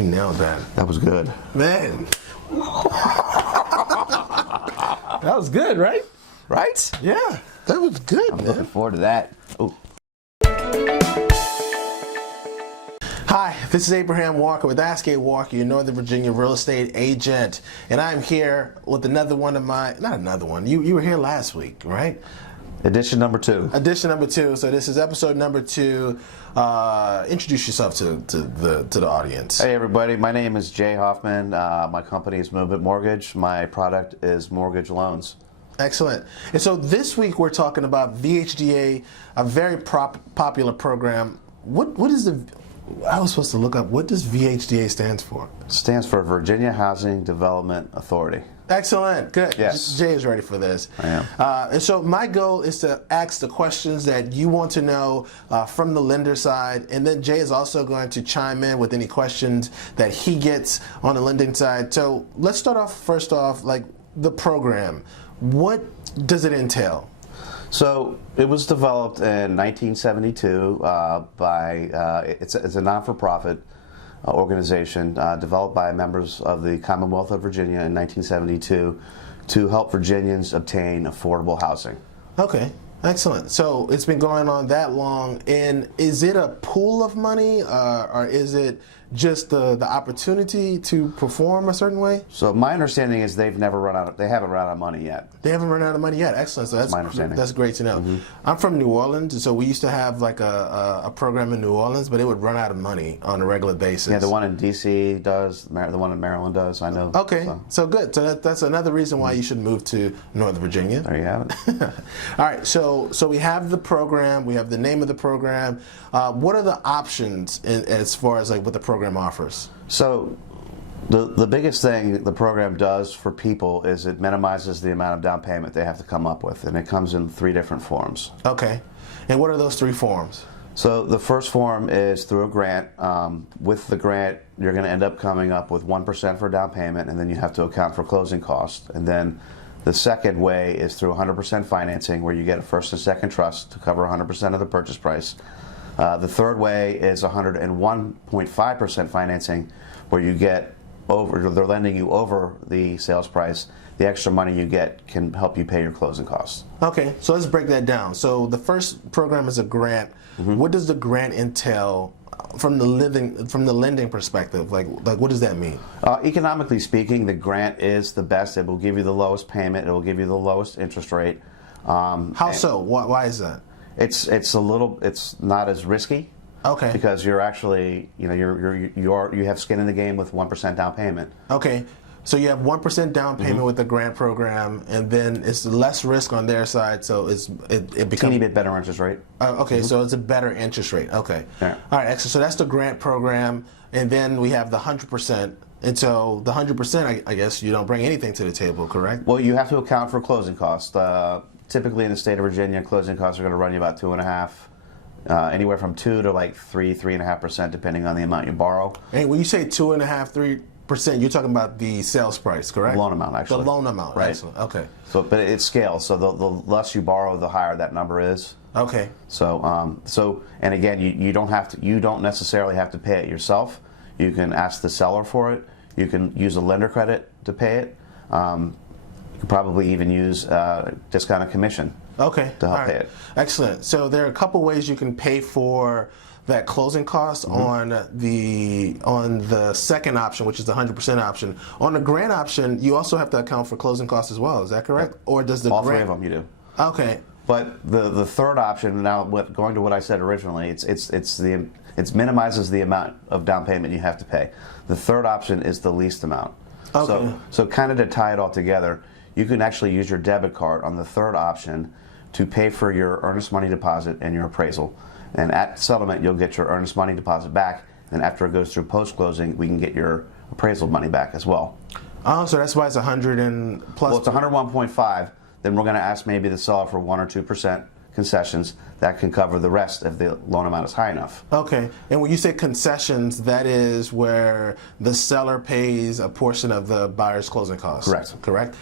We nailed that. That was good. Man. That was good, right? Right? Yeah, that was good, I'm man. looking forward to that. Oh. Hi, this is Abraham Walker with Ask A Walker, your Northern Virginia real estate agent. And I'm here with another one of my, not another one, you were here last week, right? Edition number 2. Edition number 2. So this is episode number 2. Introduce yourself to the audience. Hey everybody, my name is Jay.Hoffman. My company is Movement Mortgage. My product is mortgage loans. Excellent. And so this week we're talking about VHDA, a very popular program. What is the, I was supposed to look up, what does VHDA stand for? It stands for Virginia Housing Development Authority. Excellent. Good. Yes. Jay is ready for this. I am. And so my goal is to ask the questions that you want to know from the lender side, and then Jay is also going to chime in with any questions that he gets on the lending side. So let's start off, first off, like the program. What does it entail? So it was developed in 1972 by, it's a non-for-profit organization developed by members of the Commonwealth of Virginia in 1972 to help Virginians obtain affordable housing. Okay, excellent. So it's been going on that long, and is it a pool of money, or is it just the opportunity to perform a certain way? So my understanding is they haven't run out of money yet. They haven't run out of money yet. Excellent. So that's my understanding. That's great to know. Mm-hmm. I'm from New Orleans, so we used to have like a program in New Orleans, but it would run out of money on a regular basis. Yeah, the one in D.C. does, the one in Maryland does, I know. Okay, so good. So that's another reason why you should move to Northern Virginia. There you have it. All right, so we have the program, we have the name of the program. What are the options as far as like what the program offers? So the biggest thing the program does for people is it minimizes the amount of down payment they have to come up with, and it comes in 3 different forms. Okay, and what are those 3 forms? So the first form is through a grant. With the grant, you're going to end up coming up with 1% for down payment, and then you have to account for closing costs. And then the second way is through 100% financing, where you get a first and second trust to cover 100% of the purchase price. The third way is 101.5% financing, where you get they're lending you over the sales price. The extra money you get can help you pay your closing costs. Okay, so let's break that down. So the first program is a grant. Mm-hmm. What does the grant entail from the lending perspective? Like what does that mean? Economically speaking, the grant is the best. It will give you the lowest payment. It will give you the lowest interest rate. How so? Why is that? It's not as risky. Okay. Because you're actually, you have skin in the game with 1% down payment. Okay. So you have 1% down payment mm-hmm. with the grant program, and then it's less risk on their side, so it becomes a teeny bit better interest rate. Okay, mm-hmm. So it's a better interest rate. Okay. Yeah. All right. Excellent. So that's the grant program, and then we have the 100%. And so the 100%, I guess you don't bring anything to the table, correct? Well, you have to account for closing costs. Typically in the state of Virginia, closing costs are going to run you about 2.5%, anywhere from 2 to like 3.5%, depending on the amount you borrow. And when you say 2.5%, 3%, you're talking about the sales price, correct? The loan amount, actually. The loan amount, right? Excellent. Okay. So, but it scales. So the less you borrow, the higher that number is. Okay. So, and again, you don't necessarily have to pay it yourself. You can ask the seller for it. You can use a lender credit to pay it. You could probably even use discounted commission to help pay it. Excellent. So there are a couple ways you can pay for that closing cost mm-hmm. on the second option, which is the 100% option. On the grant option, you also have to account for closing costs as well. Is that correct? Yep. Or does the all grant... 3 of them you do. Okay. But the third option, now going to what I said originally, it minimizes the amount of down payment you have to pay. The third option is the least amount. Okay. So kind of to tie it all together, you can actually use your debit card on the third option to pay for your earnest money deposit and your appraisal. And at settlement, you'll get your earnest money deposit back. And after it goes through post-closing, we can get your appraisal money back as well. Oh, so that's why it's 100 and plus. Well, it's 101.5. Then we're going to ask maybe the seller for 1 or 2% concessions that can cover the rest if the loan amount is high enough. Okay, and when you say concessions, that is where the seller pays a portion of the buyer's closing costs. Correct. Correct.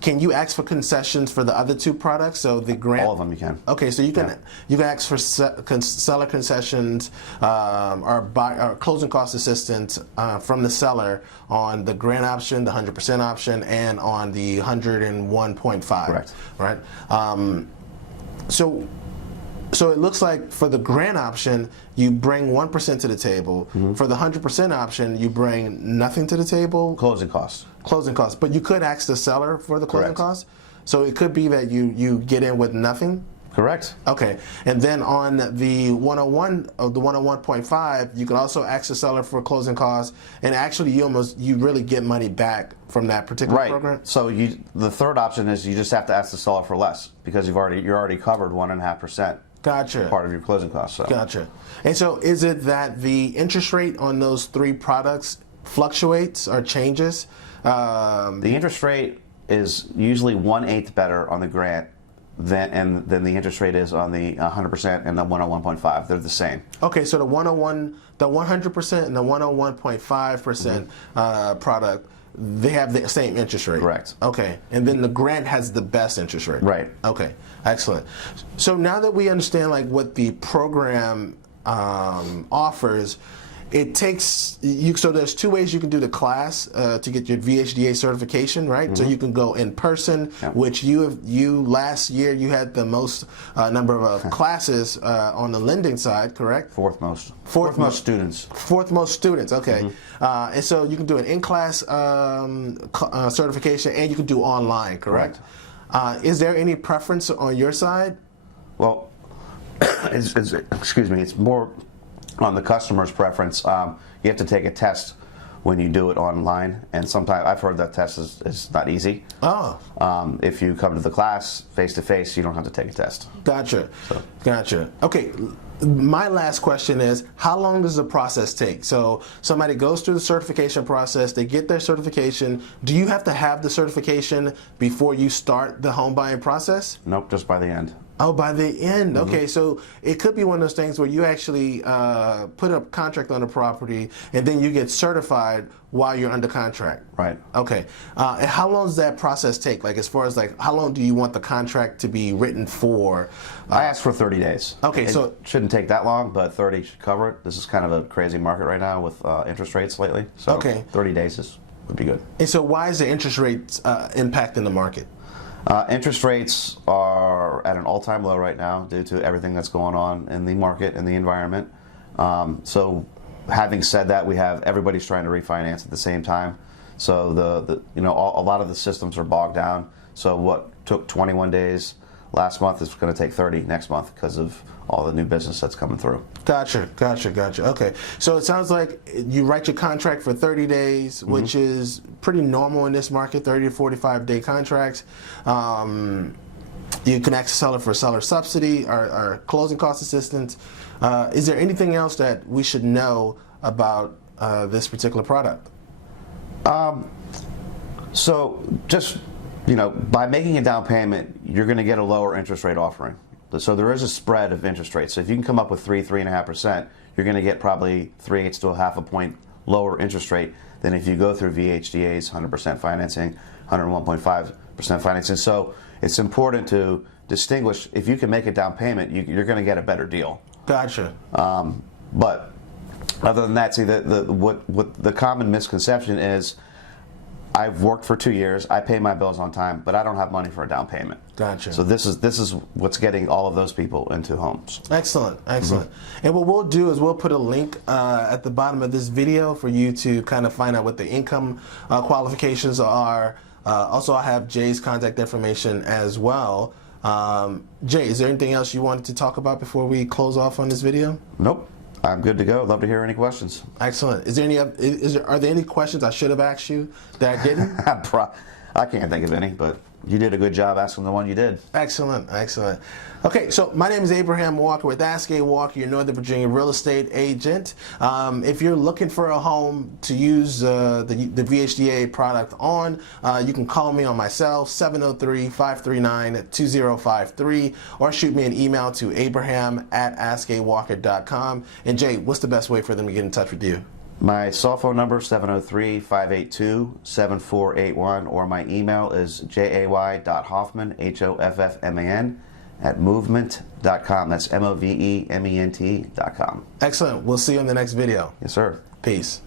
Can you ask for concessions for the other two products? So the grant. All of them you can. Okay, so you can ask for seller concessions or closing cost assistance from the seller on the grant option, the 100% option, and on the 101.5. Correct. Right. So it looks like for the grant option, you bring 1% to the table. For the 100% option, you bring nothing to the table. Closing costs. Closing costs. But you could ask the seller for the closing Correct. costs. So it could be that you get in with nothing. Correct. Okay. And then on the 101 of the 101.5, you can also ask the seller for closing costs, and actually you really get money back from that particular program. So the third option is you just have to ask the seller for less because you're already covered 1.5%. Gotcha. Part of your closing costs. So. Gotcha. And so is it that the interest rate on those three products fluctuates or changes? The interest rate is usually 1/8 better on the grant than the interest rate is on the 100% and the 101.5. They're the same. Okay, so the 101, the 100% and the 101.5% product, they have the same interest rate. Correct. Okay, and then the grant has the best interest rate. Right. Okay, excellent. So now that we understand like what the program offers, it takes you. So there's two ways you can do the class to get your VHDA certification, right? So you can go in person, which you last year you had the most number of classes on the lending side, correct? Fourth most students. Fourth most students, okay. And so you can do an in-class certification, and you can do online, correct? Is there any preference on your side? Well, excuse me, it's more on the customer's preference. You have to take a test when you do it online, and sometimes I've heard that test is not easy. Oh. If you come to the class face-to-face, you don't have to take a test. Gotcha. Gotcha. Okay. My last question is, how long does the process take? So somebody goes through the certification process, they get their certification. Do you have to have the certification before you start the home buying process? Nope, just by the end. Oh, by the end. Okay, so it could be one of those things where you actually put a contract on the property and then you get certified while you're under contract. Right. Okay. And how long does that process take? Like as far as like how long do you want the contract to be written for? I asked for 30 days. Okay, so it shouldn't take that long, but 30 should cover it. This is kind of a crazy market right now with interest rates lately. So 30 days would be good. And so why is the interest rates impacting the market? Interest rates are at an all-time low right now due to everything that's going on in the market and the environment. So, having said that, we have everybody's trying to refinance at the same time. So a lot of the systems are bogged down. So what took 21 days last month is going to take 30 next month because of all the new business that's coming through. Gotcha. Okay. So it sounds like you write your contract for 30 days, which is pretty normal in this market, 30 to 45 day contracts. You can ask the seller for seller subsidy or closing cost assistance. Is there anything else that we should know about this particular product? So just, by making a down payment, you're going to get a lower interest rate offering. So there is a spread of interest rates. So if you can come up with 3.5%, you're going to get probably 3/8 to a half a point lower interest rate than if you go through VHDA's 100% financing, 101.5% financing. So it's important to distinguish. If you can make a down payment, you're going to get a better deal. Gotcha. But other than that, see, what the common misconception is, I've worked for 2 years, I pay my bills on time, but I don't have money for a down payment. Gotcha. So this is what's getting all of those people into homes. Excellent. And what we'll do is we'll put a link at the bottom of this video for you to kind of find out what the income qualifications are. Also, I have Jay's contact information as well. Jay, is there anything else you wanted to talk about before we close off on this video? Nope. I'm good to go. Love to hear any questions. Excellent. Are there any questions I should have asked you that I didn't? I can't think of any, but you did a good job asking the one you did. Excellent, excellent. Okay, so my name is Abraham Walker with Ask A Walker, your Northern Virginia real estate agent. If you're looking for a home to use the VHDA product on, you can call me on my cell, 703-539-2053, or shoot me an email to abraham@askawalker.com. And Jay, what's the best way for them to get in touch with you? My cell phone number is 703-582-7481, or my email is jay.hoffman, Hoffman, at movement.com. That's movement.com. Excellent. We'll see you in the next video. Yes, sir. Peace.